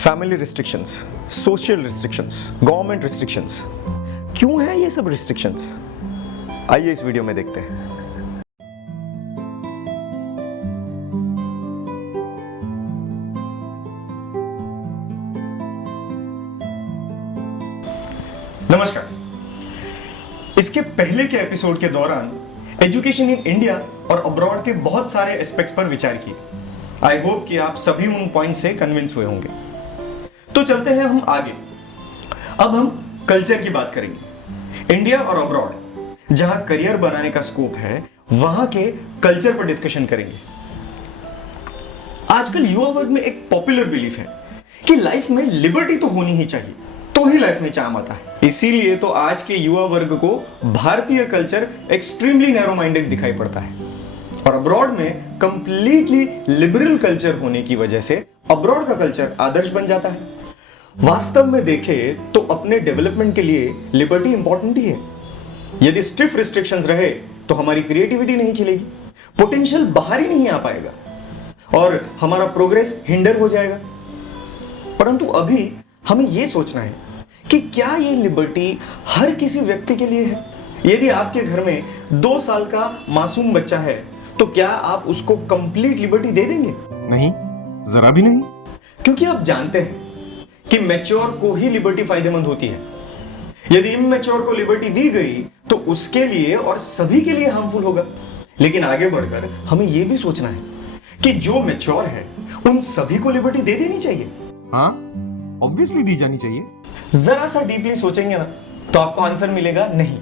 Family restrictions, social restrictions, government restrictions, क्यों है ये सब रिस्ट्रिक्शंस? आइए इस वीडियो में देखते हैं। नमस्कार। इसके पहले के एपिसोड के दौरान एजुकेशन इन इंडिया और अब्रॉड के बहुत सारे एस्पेक्ट्स पर विचार किए। आई होप कि आप सभी उन पॉइंट से कन्विंस हुए होंगे। तो चलते हैं हम आगे। अब हम कल्चर की बात करेंगे। इंडिया और अब्रॉड जहां करियर बनाने का स्कोप है, वहां के कल्चर पर डिस्कशन करेंगे। आजकल युवा वर्ग में एक पॉपुलर बिलीफ है कि लाइफ में लिबर्टी तो होनी ही चाहिए, तो ही लाइफ में चार्म आता है। इसीलिए तो आज के युवा वर्ग को भारतीय कल्चर एक्सट्रीमली नैरो माइंडेड दिखाई पड़ता है और अब्रॉड में कंप्लीटली लिबरल कल्चर होने की वजह से अब्रॉड का कल्चर आदर्श बन जाता है। वास्तव में देखें तो अपने डेवलपमेंट के लिए लिबर्टी इंपॉर्टेंट ही है। यदि स्टिफ रिस्ट्रिक्शंस रहे तो हमारी क्रिएटिविटी नहीं खिलेगी, पोटेंशियल बाहर ही नहीं आ पाएगा और हमारा प्रोग्रेस हिंडर हो जाएगा। परंतु अभी हमें यह सोचना है कि क्या यह लिबर्टी हर किसी व्यक्ति के लिए है? यदि आपके घर में 2 साल का मासूम बच्चा है तो क्या आप उसको कंप्लीट लिबर्टी दे देंगे? नहीं, जरा भी नहीं। क्योंकि आप जानते हैं कि मैच्योर को ही लिबर्टी फायदेमंद होती है। यदि इमैच्योर को लिबर्टी दी गई तो उसके लिए और सभी के लिए हार्मफुल होगा। लेकिन आगे बढ़कर हमें यह भी सोचना है कि जो मैच्योर है उन सभी को लिबर्टी दे देनी चाहिए। हाँ, ऑब्वियसली दी जानी चाहिए। जरा सा डीपली सोचेंगे ना तो आपको आंसर मिलेगा नहीं।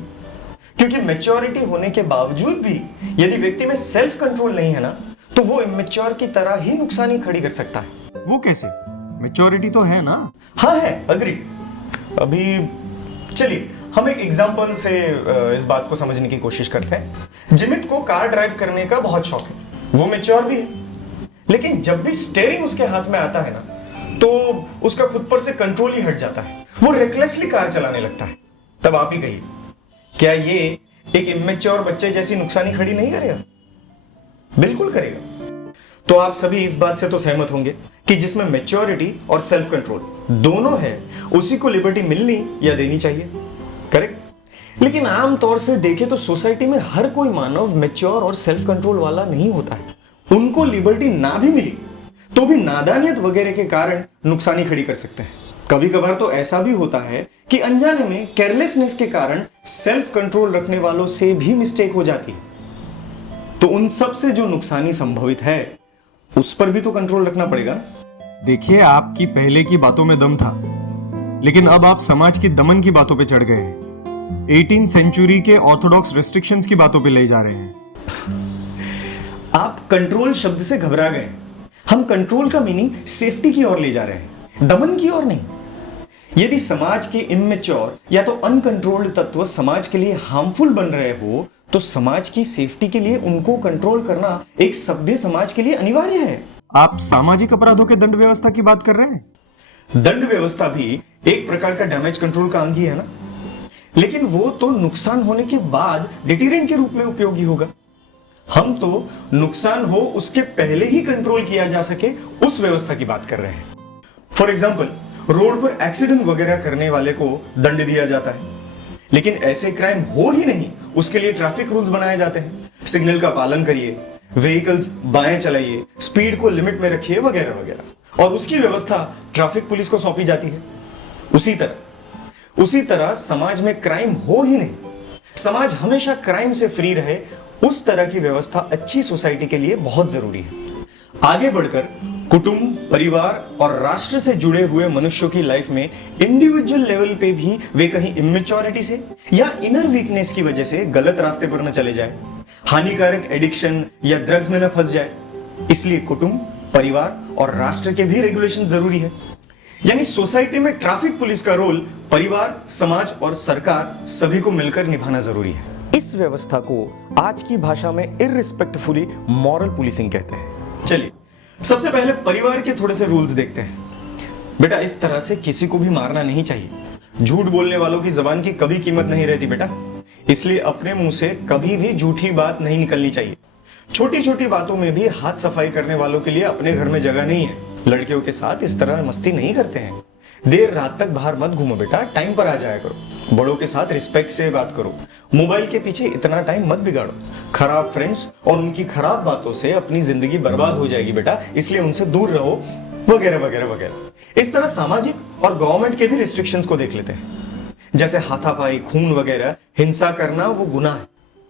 क्योंकि मैच्योरिटी होने के बावजूद भी यदि व्यक्ति में सेल्फ कंट्रोल नहीं है ना तो वो इमैच्योर की तरह ही नुकसानी खड़ी कर सकता है। वो कैसे? मैच्योरिटी तो है ना। हाँ है, अग्री। अभी चलिए हम एक एग्जांपल से इस बात को समझने की कोशिश करते हैं। जिमित को कार ड्राइव करने का बहुत शौक है, वो मैच्योर भी है, लेकिन जब भी स्टीयरिंग उसके हाथ में आता है ना तो उसका खुद पर से कंट्रोल ही हट जाता है। वो रेकलेसली कार चलाने लगता है। तब आप ही कहिए, क्या ये एक इमैच्योर बच्चे जैसी नुकसानी खड़ी नहीं करेगा? बिल्कुल करेगा। तो आप सभी इस बात से तो सहमत होंगे कि जिसमें मैच्योरिटी और सेल्फ कंट्रोल दोनों है उसी को लिबर्टी मिलनी या देनी चाहिए। करेक्ट? लेकिन आमतौर से देखें तो सोसाइटी में हर कोई मानव मैच्योर और सेल्फ कंट्रोल वाला नहीं होता है। उनको लिबर्टी ना भी मिली तो भी नादानियत वगैरह के कारण नुकसानी खड़ी कर सकते हैं। कभी कभार तो ऐसा भी होता है कि अनजाने में केयरलेसनेस के कारण सेल्फ कंट्रोल रखने वालों से भी मिस्टेक हो जाती है। तो उन सब से जो नुकसानी संभवित है उस पर भी तो कंट्रोल रखना पड़ेगा ना। देखिए, आपकी पहले की बातों में दम था, लेकिन अब आप समाज की दमन की बातों पे चढ़ गए हैं। 18वीं सेंचुरी के ऑर्थोडॉक्स रेस्ट्रिक्शंस की बातों पे ले जा रहे हैं। आप कंट्रोल शब्द से घबरा गए। हम कंट्रोल का मीनिंग सेफ्टी की ओर ले जा रहे हैं, दमन की ओर नहीं। यदि समाज के इमैच्योर या तो अनकंट्रोल्ड तत्व समाज के लिए हार्मफुल बन रहे हो तो समाज की सेफ्टी के लिए उनको कंट्रोल करना एक सभ्य समाज के लिए अनिवार्य है। आप सामाजिक अपराधों के दंड व्यवस्था की बात कर रहे हैं? दंड व्यवस्था भी एक प्रकार का डैमेज कंट्रोल का अंग ही है ना, लेकिन वो तो नुकसान होने के बाद डिटरेंट के रूप में उपयोगी होगा। हम तो नुकसान हो उसके पहले ही कंट्रोल किया जा सके उस व्यवस्था की बात कर रहे हैं। फॉर एग्जाम्पल, रोड पर एक्सीडेंट वगैरह करने वाले को दंड दिया जाता है, लेकिन ऐसे क्राइम हो ही नहीं उसके लिए ट्रैफिक रूल्स बनाए जाते हैं। सिग्नल का पालन करिए, व्हीकल्स बाएं चलाइए, स्पीड को लिमिट में रखिए वगैरह वगैरह, और उसकी व्यवस्था ट्रैफिक पुलिस को सौंपी जाती है। उसी तरह समाज में क्राइम हो ही नहीं, समाज हमेशा क्राइम से फ्री रहे, उस तरह की व्यवस्था अच्छी सोसाइटी के लिए बहुत जरूरी है। आगे बढ़कर कुटुंब, परिवार और राष्ट्र से जुड़े हुए मनुष्यों की लाइफ में इंडिविजुअल लेवल पे भी वे कहीं इमैच्योरिटी से या इनर वीकनेस की वजह से गलत रास्ते पर न चले जाए, हानिकारक एडिक्शन या ड्रग्स में न फंस जाए। इसलिए कुटुंब, परिवार और राष्ट्र के भी रेगुलेशन जरूरी है। यानी सोसाइटी में ट्रैफिक पुलिस का रोल परिवार, समाज और सरकार सभी को मिलकर निभाना जरूरी है। इस व्यवस्था को आज की भाषा में इररिस्पेक्टफुली मॉरल पुलिसिंग कहते हैं। चलिए सबसे पहले परिवार के थोड़े से रूल्स देखते हैं। बेटा, इस तरह से किसी को भी मारना नहीं चाहिए। झूठ बोलने वालों की जबान की कभी कीमत नहीं रहती बेटा, इसलिए अपने मुंह से कभी भी झूठी बात नहीं निकलनी चाहिए। छोटी छोटी बातों में भी हाथ सफाई करने वालों के लिए अपने घर में जगह नहीं है। लड़कियों के साथ इस तरह मस्ती नहीं करते हैं। देर रात तक बाहर मत घूमो बेटा, टाइम पर आ जाया करो। बड़ों के साथ रिस्पेक्ट से बात करो। मोबाइल के पीछे इतना टाइम मत बिगाड़ो। खराब फ्रेंड्स और उनकी खराब बातों से अपनी जिंदगी बर्बाद हो जाएगी बेटा, इसलिए उनसे दूर रहो, वगैरह वगैरह वगैरह। इस तरह सामाजिक और गवर्नमेंट के भी रिस्ट्रिक्शंस को देख लेते हैं। जैसे हाथापाई, खून वगैरह, हिंसा करना वो गुनाह है।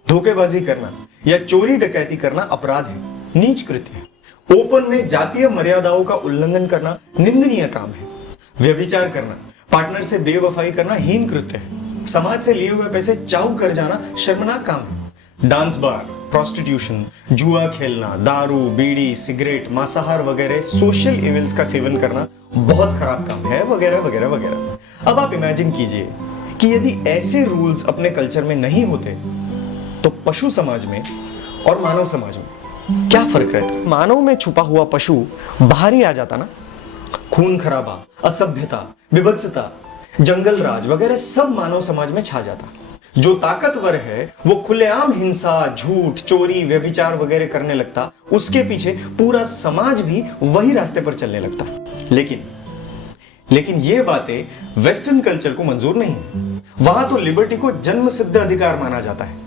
धोखेबाजी करना या चोरी डकैती करना अपराध है, नीच कृत्य है। ओपन में जातीय मर्यादाओं का उल्लंघन करना निंदनीय काम है। व्यभिचार करना, पार्टनर से बेवफाई करना हीन कृत्य है। समाज से लिए हुए पैसे चाउ कर जाना शर्मनाक काम है। डांस बार, प्रोस्टिट्यूशन, जुआ खेलना, दारू, बीड़ी, सिगरेट, मांसाहार वगैरह सोशल इविल्स का सेवन करना बहुत खराब काम है, वगैरह वगैरह वगैरह। अब आप इमेजिन कीजिए कि यदि ऐसे रूल्स अपने कल्चर में नहीं होते तो पशु समाज में और मानव समाज में क्या फर्क रहता? मानव में छुपा हुआ पशु बाहर ही आ जाता ना। खून खराबा, असभ्यता, विभत्सता, जंगल राज वगैरह सब मानव समाज में छा जाता। जो ताकतवर है वो खुलेआम हिंसा, झूठ, चोरी, व्यभिचार वगैरह करने लगता। उसके पीछे पूरा समाज भी वही रास्ते पर चलने लगता। लेकिन ये बातें वेस्टर्न कल्चर को मंजूर नहीं है। वहां तो लिबर्टी को जन्म सिद्ध अधिकार माना जाता है।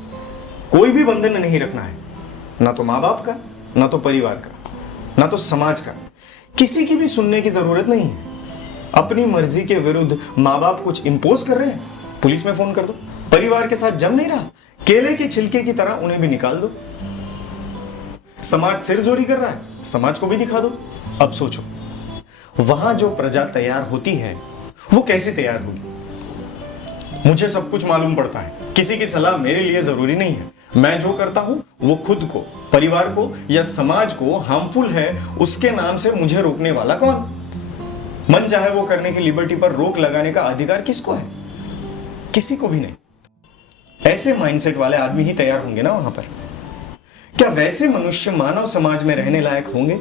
कोई भी बंधन नहीं रखना है, ना तो मां बाप का, ना तो परिवार का, ना तो समाज का। किसी की भी सुनने की जरूरत नहीं है। अपनी मर्जी के विरुद्ध मां बाप कुछ इंपोज कर रहे हैं, पुलिस में फोन कर दो। परिवार के साथ जम नहीं रहा, केले के छिलके की तरह उन्हें भी निकाल दो। समाज सिरजोरी कर रहा है, समाज को भी दिखा दो। अब सोचो, वहां जो प्रजा तैयार होती है वो कैसे तैयार होगी? मुझे सब कुछ मालूम पड़ता है, किसी की सलाह मेरे लिए जरूरी नहीं है। मैं जो करता हूं वो खुद को, परिवार को या समाज को हार्मफुल है, उसके नाम से मुझे रोकने वाला कौन? मन चाहे वो करने की लिबर्टी पर रोक लगाने का अधिकार किसको है? किसी को भी नहीं। ऐसे माइंडसेट वाले आदमी ही तैयार होंगे ना वहां पर। क्या वैसे मनुष्य मानव समाज में रहने लायक होंगे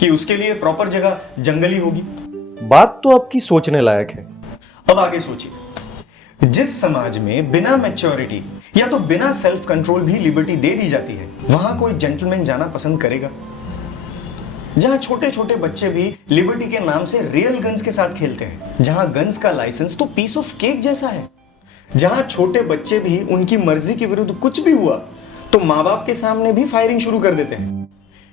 कि उसके लिए प्रॉपर जगह जंगली होगी? बात तो आपकी सोचने लायक है। अब आगे सोचिए, जिस समाज में बिना मैच्योरिटी या तो बिना सेल्फ कंट्रोल भी लिबर्टी दे दी जाती है, वहां कोई जेंटलमैन जाना पसंद करेगा? जहां छोटे छोटे बच्चे भी लिबर्टी के नाम से रियल गन्स के साथ खेलते हैं, जहां गन्स का लाइसेंस तो पीस ऑफ केक जैसा है, जहां छोटे बच्चे भी उनकी मर्जी के विरुद्ध कुछ भी हुआ तो मां बाप के सामने भी फायरिंग शुरू कर देते हैं।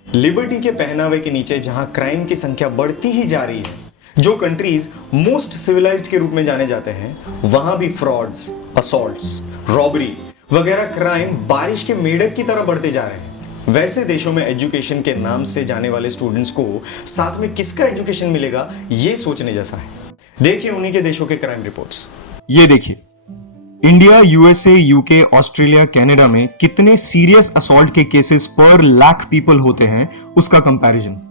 लिबर्टी के पहनावे के नीचे जहां क्राइम की संख्या बढ़ती ही जा रही है, जो कंट्रीज मोस्ट सिविलाइज्ड के रूप में जाने जाते हैं, वहां भी फ्रॉड्स, असॉल्ट्स, रॉबरी वगैरह क्राइम बारिश के मेढक की तरह बढ़ते जा रहे हैं। वैसे देशों में एजुकेशन के नाम से जाने वाले स्टूडेंट्स को साथ में किसका एजुकेशन मिलेगा, ये सोचने जैसा है। देखिए उन्हीं के देशों के क्राइम रिपोर्ट्स। ये देखिए, India, USA, UK, Australia, Canada में कितने सीरियस असॉल्ट के केसेस पर लाख पीपल होते हैं, उसका कंपैरिजन।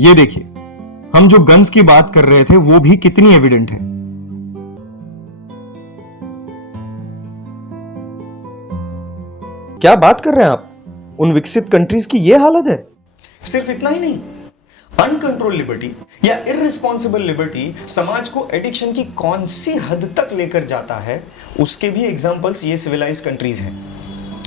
ये देखिए, हम जो गन्स की बात कर रहे थे वो भी कितनी एविडेंट है। क्या बात कर रहे हैं आप? उन विकसित कंट्रीज की ये हालत है। सिर्फ इतना ही नहीं, अनकंट्रोल लिबर्टी या इररिस्पॉन्सिबल लिबर्टी समाज को एडिक्शन की कौन सी हद तक लेकर जाता है, उसके भी एग्जांपल्स ये सिविलाइज्ड कंट्रीज हैं।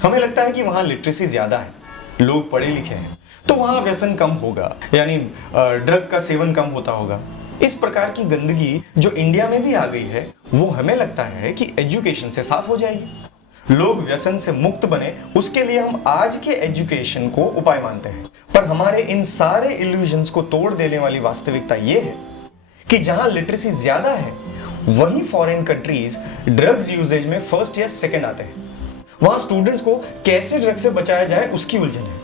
हमें लगता है कि वहां लिटरेसी ज्यादा है, लोग पढ़े लिखे हैं, तो वहां व्यसन कम होगा, यानी ड्रग का सेवन कम होता होगा। इस प्रकार की गंदगी जो इंडिया में भी आ गई है, वो हमें लगता है कि एजुकेशन से साफ हो जाएगी, लोग व्यसन से मुक्त बने, उसके लिए हम आज के एजुकेशन को उपाय मानते हैं। पर हमारे इन सारे इल्यूजन्स को तोड़ देने वाली वास्तविकता यह है कि जहां लिटरेसी ज्यादा है, वहीं फॉरेन कंट्रीज ड्रग्स यूजेज में फर्स्ट या सेकंड आते हैं। वहां स्टूडेंट्स को कैसे ड्रग से बचाया जाए उसकी उलझन है,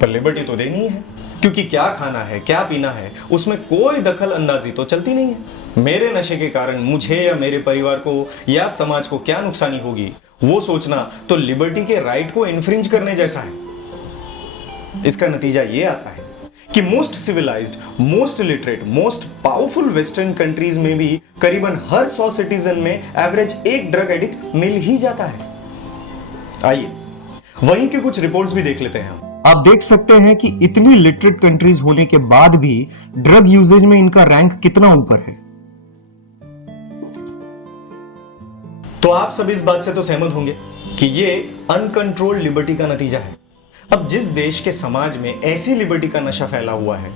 पर लिबर्टी तो देनी है, क्योंकि क्या खाना है, क्या पीना है, उसमें कोई दखल अंदाजी तो चलती नहीं है। मेरे नशे के कारण मुझे या मेरे परिवार को या समाज को क्या नुकसानी होगी, वो सोचना तो लिबर्टी के राइट को इन्फ्रिंज करने जैसा है। इसका नतीजा ये आता है कि most civilized, most literate, most powerful western countries में भी करीबन हर 100 सिटीजन में एवरेज एक ड्रग एडिक्ट मिल ही जाता है। आइए वहीं के कुछ रिपोर्ट्स भी देख लेते हैं हम। आप देख सकते हैं कि इतनी लिटरेट कंट्रीज होने के बाद भी ड्रग यूजेज में इनका रैंक कितना ऊपर है। तो आप सभी इस बात से तो सहमत होंगे कि ये अनकंट्रोल्ड लिबर्टी का नतीजा है। अब जिस देश के समाज में ऐसी लिबर्टी का नशा फैला हुआ है,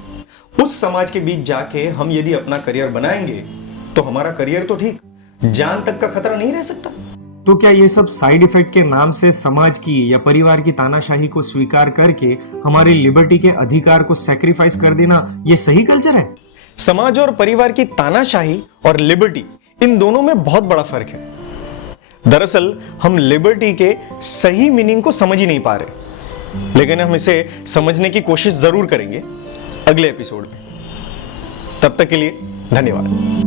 उस समाज के बीच जाके हम यदि अपना करियर बनाएंगे तो हमारा करियर तो ठीक, जान तक का खतरा नहीं रह सकता। तो क्या ये सब साइड इफेक्ट के नाम से समाज की या परिवार की तानाशाही को स्वीकार करके हमारे लिबर्टी के अधिकार को सैक्रिफाइस कर देना ये सही कल्चर है? समाज और परिवार की तानाशाही और लिबर्टी, इन दोनों में बहुत बड़ा फर्क है। दरअसल हम लिबर्टी के सही मीनिंग को समझ ही नहीं पा रहे, लेकिन हम इसे समझने की कोशिश जरूर करेंगे अगले एपिसोड में। तब तक के लिए धन्यवाद।